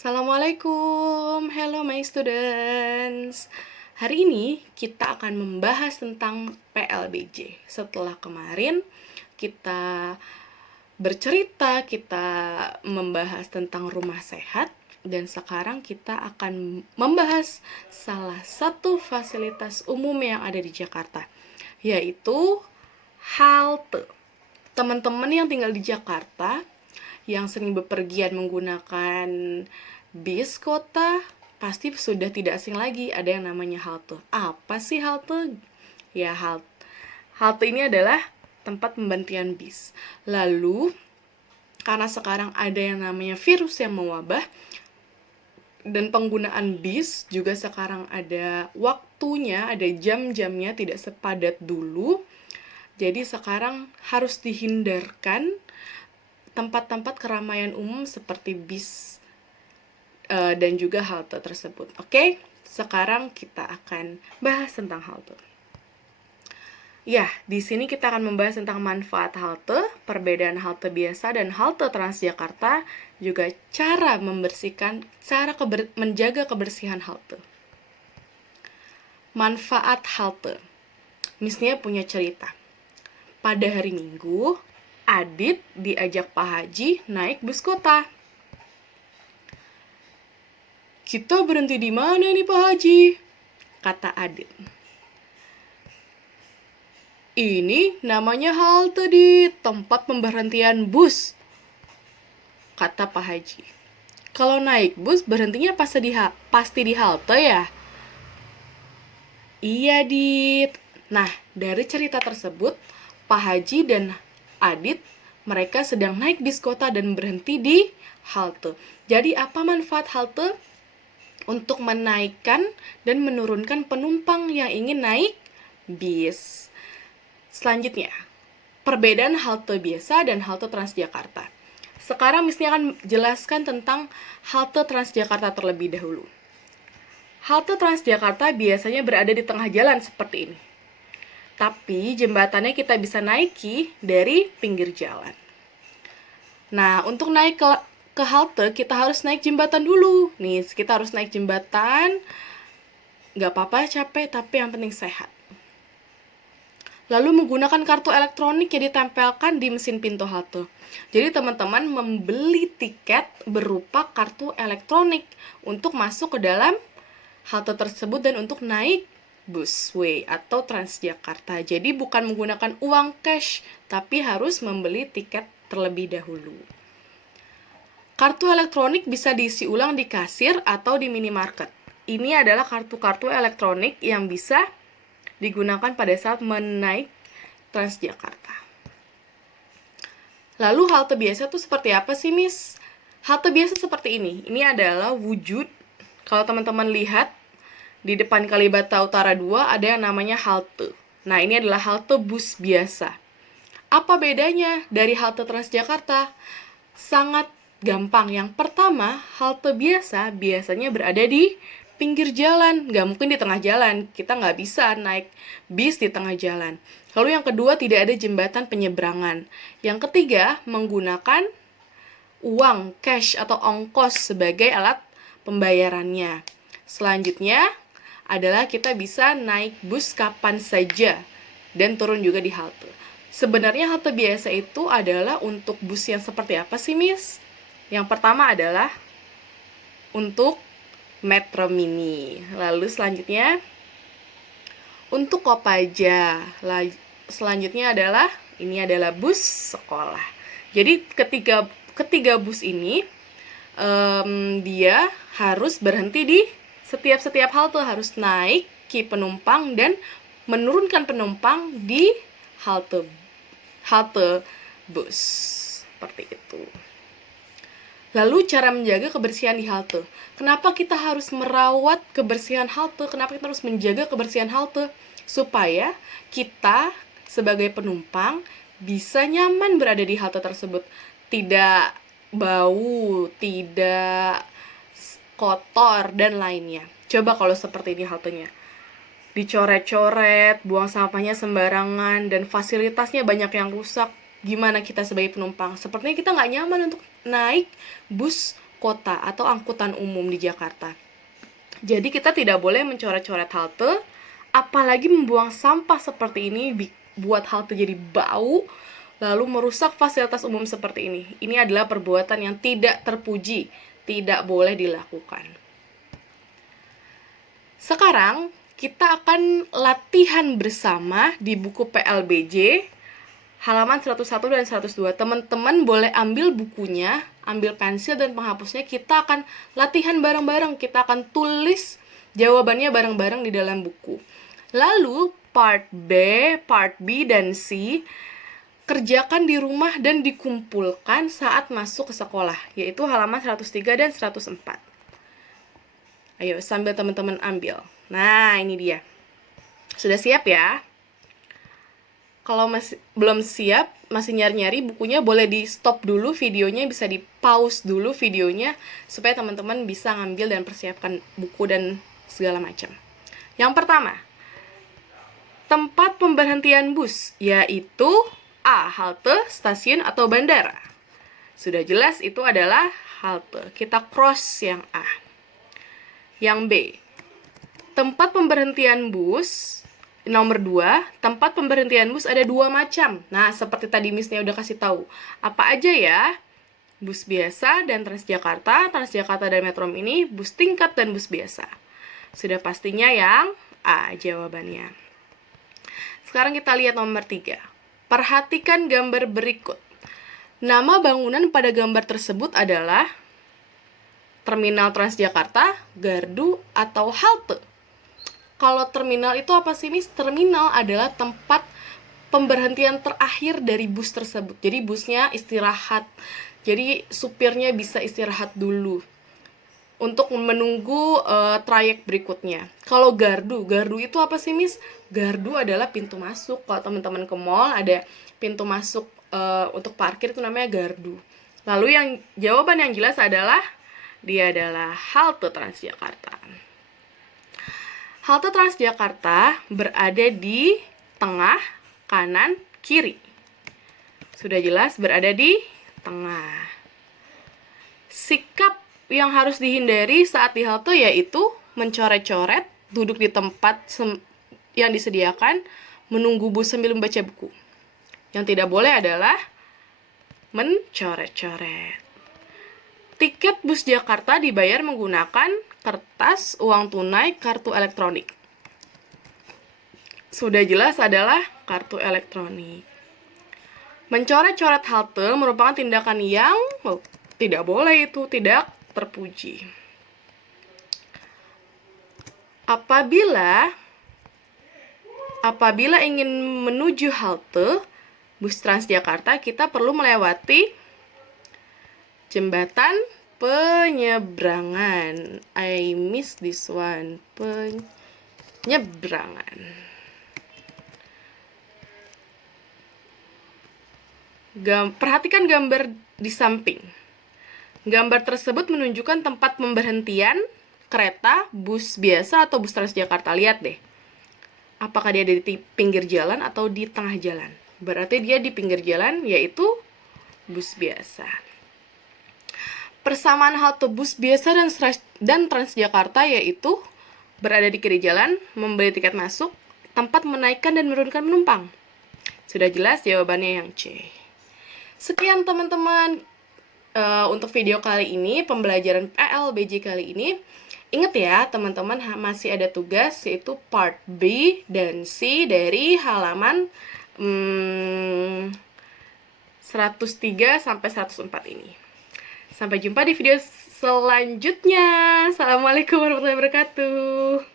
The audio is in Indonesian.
Assalamualaikum, hello my students. Hari ini kita akan membahas tentang PLBJ. Setelah kemarin kita bercerita, kita membahas tentang rumah sehat, dan sekarang kita akan membahas salah satu fasilitas umum yang ada di Jakarta, yaitu halte. Teman-teman yang tinggal di Jakarta yang sering bepergian menggunakan bis kota pasti sudah tidak asing lagi ada yang namanya halte. Apa sih halte? Ya, halte ini adalah tempat pemberhentian bis. Lalu karena sekarang ada yang namanya virus yang mewabah dan penggunaan bis juga sekarang ada waktunya, ada jam-jamnya, tidak sepadat dulu. Jadi sekarang harus dihindarkan tempat-tempat keramaian umum seperti bis dan juga halte tersebut. Oke, sekarang kita akan bahas tentang halte. Ya, di sini kita akan membahas tentang manfaat halte, perbedaan halte biasa dan halte Transjakarta, juga cara membersihkan, menjaga kebersihan halte. Manfaat halte. Misalnya punya cerita. Pada hari Minggu, Adit diajak Pak Haji naik bus kota. "Kita berhenti di mana nih Pak Haji?" kata Adit. "Ini namanya halte di tempat pemberhentian bus," kata Pak Haji. "Kalau naik bus berhentinya pasti di halte ya?" "Iya, Dit." Nah, dari cerita tersebut, Pak Haji dan Adit, mereka sedang naik bis kota dan berhenti di halte. Jadi apa manfaat halte? Untuk menaikkan dan menurunkan penumpang yang ingin naik bis. Selanjutnya, perbedaan halte biasa dan halte Transjakarta. Sekarang misalnya akan jelaskan tentang halte Transjakarta terlebih dahulu. Halte Transjakarta biasanya berada di tengah jalan seperti ini. Tapi jembatannya kita bisa naiki dari pinggir jalan. Nah, untuk naik ke halte, kita harus naik jembatan dulu. Nih, kita harus naik jembatan. Gak apa-apa capek, tapi yang penting sehat. Lalu menggunakan kartu elektronik yang ditempelkan di mesin pintu halte. Jadi teman-teman membeli tiket berupa kartu elektronik untuk masuk ke dalam halte tersebut dan untuk naik busway atau Transjakarta. Jadi bukan menggunakan uang cash, tapi harus membeli tiket terlebih dahulu. Kartu elektronik bisa diisi ulang di kasir atau di minimarket. Ini adalah kartu-kartu elektronik yang bisa digunakan pada saat menaik Transjakarta. Lalu halte biasa itu seperti apa sih, Miss? Halte biasa seperti ini. Ini adalah wujud, kalau teman-teman lihat, di depan Kalibata Utara 2 ada yang namanya halte. Nah, ini adalah halte bus biasa. Apa bedanya dari halte Transjakarta? Sangat gampang. Yang pertama, halte biasa biasanya berada di pinggir jalan. Nggak mungkin di tengah jalan. Kita nggak bisa naik bis di tengah jalan. Lalu yang kedua, tidak ada jembatan penyeberangan. Yang ketiga, menggunakan uang cash atau ongkos sebagai alat pembayarannya. Selanjutnya adalah kita bisa naik bus kapan saja dan turun juga di halte. Sebenarnya halte biasa itu adalah untuk bus yang seperti apa sih, Miss? Yang pertama adalah untuk Metro Mini. Lalu selanjutnya untuk Kopaja. Selanjutnya adalah bus sekolah. Jadi ketiga bus ini dia harus berhenti di setiap halte, harus naiki penumpang dan menurunkan penumpang di halte bus. Seperti itu. Lalu cara menjaga kebersihan di halte. Kenapa kita harus merawat kebersihan halte? Kenapa kita harus menjaga kebersihan halte? Supaya kita sebagai penumpang bisa nyaman berada di halte tersebut. Tidak bau, tidak kotor, dan lainnya. Coba kalau seperti ini haltenya. Dicoret-coret, buang sampahnya sembarangan, dan fasilitasnya banyak yang rusak. Gimana kita sebagai penumpang? Sepertinya kita nggak nyaman untuk naik bus kota atau angkutan umum di Jakarta. Jadi kita tidak boleh mencoret-coret halte, apalagi membuang sampah seperti ini, buat halte jadi bau, lalu merusak fasilitas umum seperti ini. Ini adalah perbuatan yang tidak terpuji, tidak boleh dilakukan. Sekarang kita akan latihan bersama di buku PLBJ halaman 101 dan 102. Teman-teman boleh ambil bukunya, ambil pensil dan penghapusnya. Kita akan latihan bareng-bareng. Kita akan tulis jawabannya bareng-bareng di dalam buku. Lalu part B, dan C kerjakan di rumah dan dikumpulkan saat masuk ke sekolah, yaitu halaman 103 dan 104. Ayo, sambil teman-teman ambil. Nah, ini dia. Sudah siap ya? Kalau belum siap, masih nyari-nyari bukunya, boleh di stop dulu videonya, bisa di pause dulu videonya, supaya teman-teman bisa ngambil dan persiapkan buku dan segala macam. Yang pertama, tempat pemberhentian bus, yaitu A. Halte, stasiun, atau bandara. Sudah jelas itu adalah halte. Kita cross yang A. Yang B, tempat pemberhentian bus. Nomor 2, tempat pemberhentian bus ada 2 macam. Nah, seperti tadi Miss-nya udah kasih tahu. Apa aja ya? Bus biasa dan Transjakarta. Transjakarta dan Metro Mini, bus tingkat dan bus biasa. Sudah pastinya yang A jawabannya. Sekarang kita lihat nomor 3. Perhatikan gambar berikut. Nama bangunan pada gambar tersebut adalah Terminal Transjakarta, gardu, atau halte. Kalau terminal itu apa sih, Miss? Terminal adalah tempat pemberhentian terakhir dari bus tersebut. Jadi busnya istirahat. Jadi supirnya bisa istirahat dulu untuk menunggu trayek berikutnya. Kalau gardu itu apa sih, Miss? Gardu adalah pintu masuk. Kalau teman-teman ke mall ada pintu masuk untuk parkir, itu namanya gardu. Lalu yang jawaban yang jelas adalah dia adalah halte Transjakarta. Halte Transjakarta berada di tengah, kanan, kiri. Sudah jelas berada di tengah. Sikap yang harus dihindari saat di halte yaitu mencoret-coret, duduk di tempat yang disediakan, menunggu bus sambil membaca buku. Yang tidak boleh adalah mencoret-coret. Tiket bus Jakarta dibayar menggunakan kertas, uang tunai, kartu elektronik. Sudah jelas adalah kartu elektronik. Mencoret-coret halte merupakan tindakan yang tidak boleh, itu tidak terpuji. Apabila ingin menuju halte bus Transjakarta, kita perlu melewati jembatan penyeberangan. I miss this one. Penyeberangan. Perhatikan gambar di samping. Gambar tersebut menunjukkan tempat pemberhentian kereta, bus biasa atau bus Transjakarta. Lihat deh. Apakah dia ada di pinggir jalan atau di tengah jalan? Berarti dia di pinggir jalan, yaitu bus biasa. Persamaan halte bus biasa dan Transjakarta yaitu berada di kiri jalan, membeli tiket masuk, tempat menaikkan dan menurunkan penumpang. Sudah jelas jawabannya yang C. Sekian teman-teman untuk video kali ini, pembelajaran PLBJ kali ini. Ingat ya teman-teman, masih ada tugas yaitu part B dan C dari halaman 103 sampai 104 ini. Sampai jumpa di video selanjutnya. Assalamualaikum warahmatullahi wabarakatuh.